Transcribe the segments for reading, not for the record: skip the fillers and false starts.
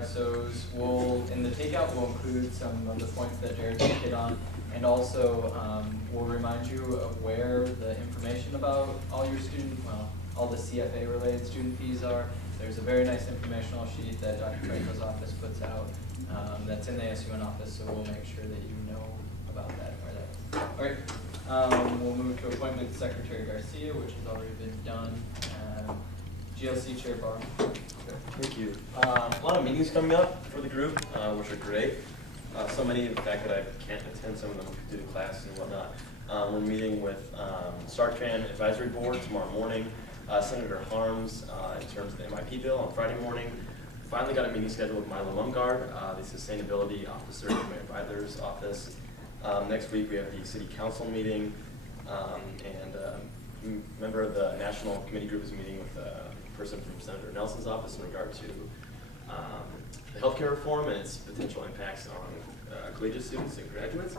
SOs will, in the takeout, we'll include some of the points that Jared hit on, and also we'll remind you of where the information about all your all the CFA related student fees are. There's a very nice informational sheet that Dr. Franco's office puts out that's in the ASUN office, so we'll make sure that you know about that and where that is. All right, we'll move to appointment with Secretary Garcia, which has already been done. GLC Chair Barr. Thank you. A lot of meetings coming up for the group, which are great. So many, in fact, that I can't attend some of them due to class and whatnot. We're meeting with StarTran Advisory Board tomorrow morning. Senator Harms in terms of the MIP bill on Friday morning. Finally got a meeting scheduled with Milo Lungard, the Sustainability Officer in my advisor's office. Next week we have the City Council meeting, and a member of the National Committee Group is meeting with a person from Senator Nelson's office in regard to the healthcare reform and its potential impacts on collegiate students and graduates.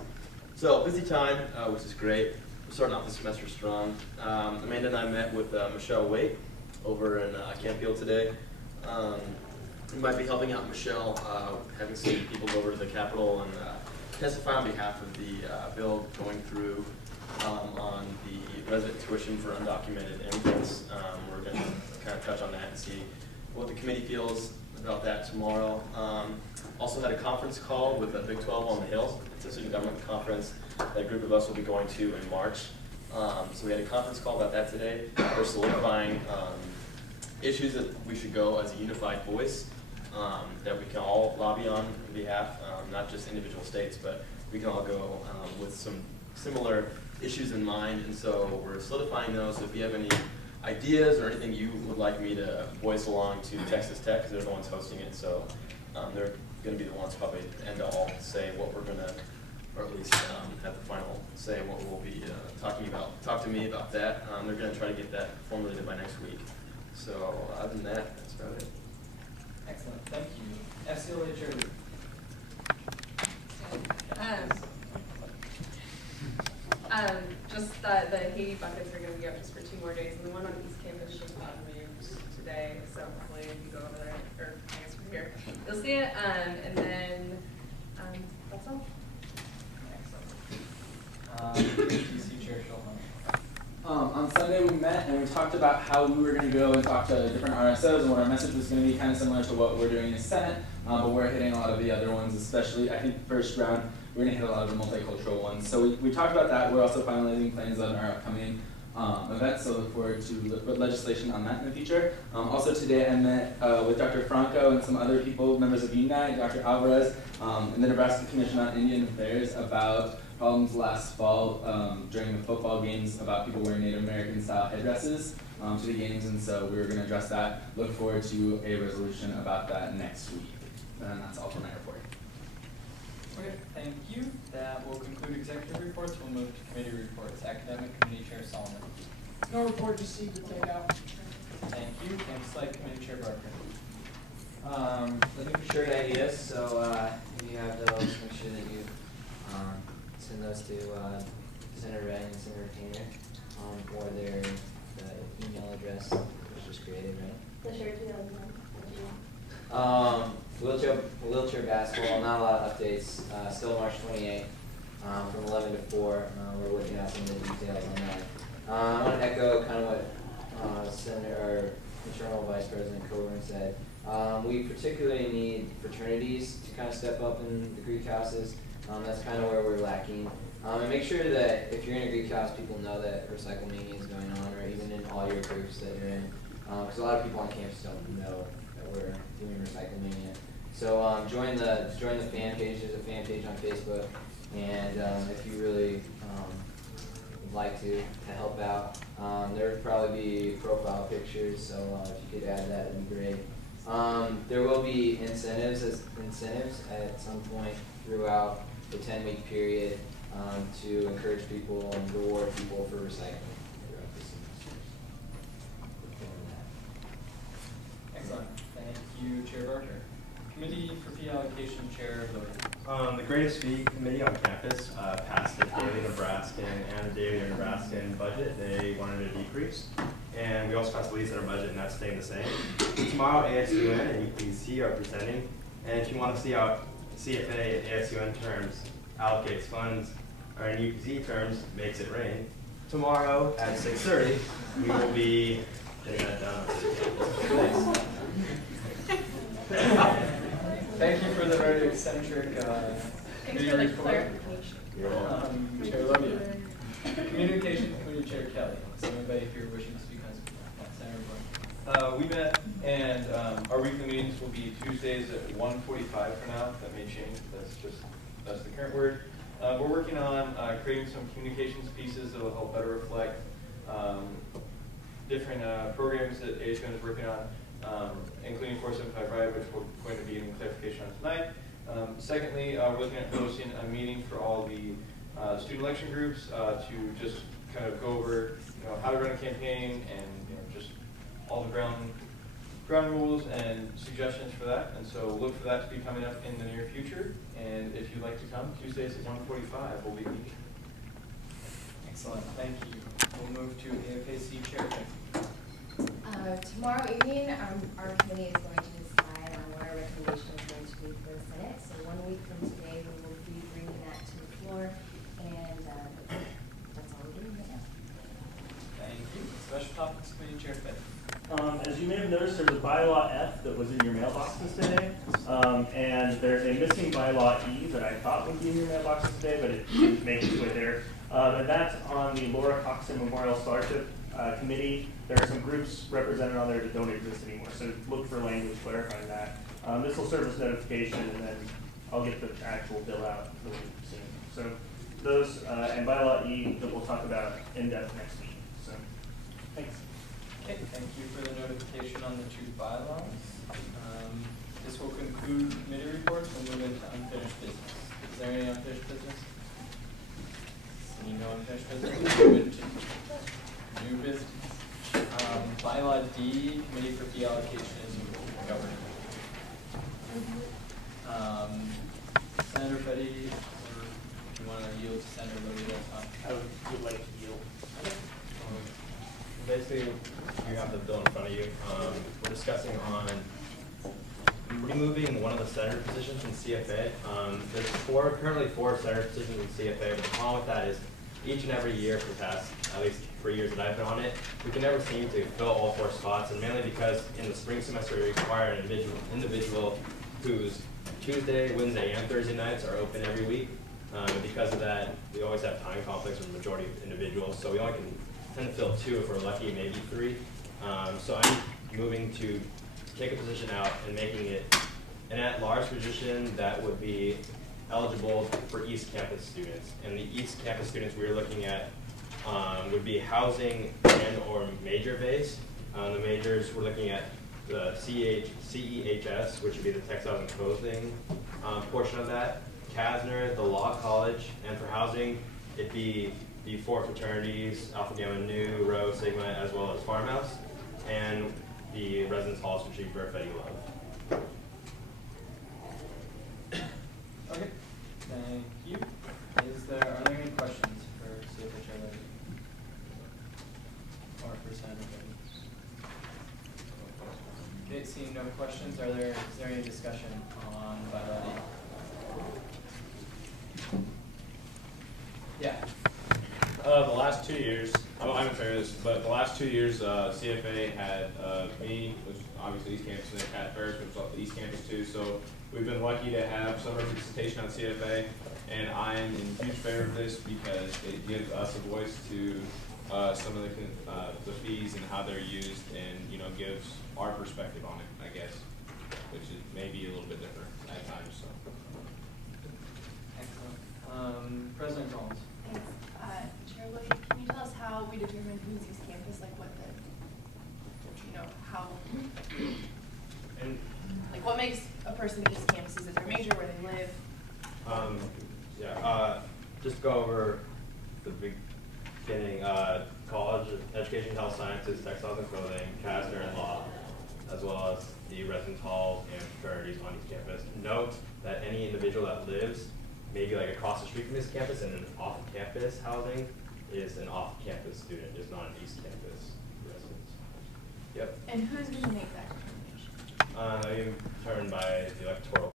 So busy time, which is great. We're starting off the semester strong. Amanda and I met with Michelle Waite over in Campfield today. We might be helping out Michelle, having some people go over to the Capitol and testify on behalf of the bill going through on the resident tuition for undocumented immigrants. We're going to kind of touch on that and see what the committee feels about that tomorrow. Also had a conference call with the Big 12 on the Hill. It's a student government conference that a group of us will be going to in March. So we had a conference call about that today. We're solidifying issues that we should go as a unified voice that we can all lobby on behalf, not just individual states, but we can all go with some similar issues in mind. And so we're solidifying those. So if you have any ideas or anything you would like me to voice along to Texas Tech, because they're the ones hosting it, so they're going to be the ones probably at the end all say what we're going to, or at least have the final say what we'll be talking about. Talk to me about that. They're going to try to get that formulated by next week. So other than that, that's about it. Excellent, thank you. FCLA Chair. Just that the Haiti buckets are going to be up just for 2 more days, and the one on East Campus just got moved today, so hopefully if you go over there, or I guess from here, you'll see it, and then that's all. Excellent. DC Chair Schulman. On Sunday we met and we talked about how we were going to go and talk to different RSOs and what our message was going to be, kind of similar to what we're doing in the Senate, but we're hitting a lot of the other ones, especially I think first round we're going to hit a lot of the multicultural ones. So we talked about that. We're also finalizing plans on our upcoming events, so look forward to legislation on that in the future. Also today I met with Dr. Franco and some other people, members of UNITE, Dr. Alvarez, and the Nebraska Commission on Indian Affairs about problems last fall during the football games about people wearing Native American style headdresses to the games, and so we're going to address that. Look forward to a resolution about that next week. And that's all for my report. Okay, thank you. That will conclude executive reports. We'll move to committee reports. Academic Committee Chair Solomon. No report, just see the takeout. Thank you. And Select Committee Chair Barker. Looking for shirt ideas, so if you have those, make sure that you send those to Senator Redding and Senator Painter or their email address, which was created, right? The shirt you Wheelchair basketball, not a lot of updates. Still March 28th from 11 to 4. We're working out some of the details on that. I want to echo kind of what Senator Maternal Vice President Coburn said. We particularly need fraternities to kind of step up in the Greek houses. That's kind of where we're lacking. And make sure that if you're in a Greek house, people know that Recyclemania is going on, or even in all your groups that you're in. Because a lot of people on campus don't know that we're doing Recyclemania. So join the fan page. There's a fan page on Facebook, and if you really would like to help out, there would probably be profile pictures. So if you could add that, that'd be great. There will be incentives at some point throughout the 10-week period to encourage people and reward people for recycling throughout the semester. Excellent. Thank you, Chair Barker. Committee for Fee Allocation Chair Logan. The Greatest Fee Committee on campus passed the daily Nebraskan and the daily Nebraskan budget. They wanted a decrease. And we also passed the lead center budget, and that's staying the same. Tomorrow, ASUN and UPC are presenting And if you want to see how CFA and ASUN terms allocates funds, or in UPZ terms makes it rain, tomorrow at 6:30 we will be getting that done. Thanks. Thank you for the very eccentric Thanks committee for the report. clarification. Chair Levy. Communications Committee Chair Kelly. Is anybody here wishing to speak on Senator Boyd? We met, and our weekly meetings will be Tuesdays at 1:45 for now. That may change. That's the current word. We're working on creating some communications pieces that will help better reflect different programs that ASUN is working on, including 475 which we're going to be getting clarification on tonight. Secondly, we're looking at hosting a meeting for all the student election groups to just kind of go over, how to run a campaign and just all the ground rules and suggestions for that. And so look for that to be coming up in the near future. And if you'd like to come, Tuesdays at 1:45 we'll be meeting. Excellent, thank you. We'll move to AFAC Chair. Tomorrow evening, our committee is going to decide on what our recommendation is going to be for the Senate. So 1 week from today, we will be bringing that to the floor, and that's all we're doing right now. Thank you. Special Topics Committee Chair Fitz. As you may have noticed, there's a bylaw F that was in your mailboxes today, and there's a missing bylaw E that I thought would be in your mailboxes today, but it didn't make its way there. And that's on the Laura Coxon Memorial Scholarship Committee. There are some groups represented on there that don't exist anymore, so look for language clarifying that. This will serve as notification, and then I'll get the actual bill out really soon. So those, and bylaw E that we'll talk about in depth next week. So thanks. Okay, thank you for the notification on the two bylaws. This will conclude committee reports. We'll move into unfinished business. Is there any unfinished business? Seeing no unfinished business, we'll move into new business. Bylaw D, Committee for Fee Allocation and Governance. Senator Betty, or if you want to yield to Senator Levy, that's fine. I would like to yield. Basically, you have the bill in front of you. We're discussing on removing one of the senator positions in CFA. There's currently four senator positions in CFA, but the problem with that is each and every year for the past at least 3 years that I've been on it, we can never seem to fill all four spots, and mainly because in the spring semester we require an individual whose Tuesday, Wednesday, and Thursday nights are open every week. And because of that, we always have time conflicts with the majority of individuals, so we only can tend to fill 2 if we're lucky, maybe 3. So I'm moving to take a position out and making it an at-large position that would be eligible for East Campus students. And the East Campus students we're looking at would be housing and or major based. The majors we're looking at the CEHS, which would be the textiles and clothing portion of that, Kasner, the law college, and for housing, it'd be the 4 fraternities, Alpha Gamma Nu, Rho, Sigma, as well as Farmhouse, and the residence halls, which would be Burfetti Love. Okay, thank you. Are there any questions for CFA Chair Levy? Or for Senator Betty? Okay, seeing no questions, is there any discussion on bylaw D? Yeah. The last 2 years, I'm in favor of this, but the last 2 years, CFA had me, which obviously East Campus, and then Pat Ferris, which was East Campus too. So we've been lucky to have some representation on CFA, and I'm in huge favor of this because it gives us a voice to some of the fees and how they're used, and gives our perspective on it, I guess, which is maybe a little bit different at times. So. Excellent. President Collins. Thanks. Chair Levy, can you tell us how we determine who's East Campus, like what the, how, And like what makes a person East Campus? Is it their major, where they live? Just go over the beginning, college, education, health sciences, textiles and clothing, Kasner and law, as well as the residence halls and fraternities on East Campus. Note that any individual that lives maybe like across the street from East Campus and an off-campus housing is an off-campus student, is not an East Campus resident. Yep. And who's going to make that determination? Determined by the electoral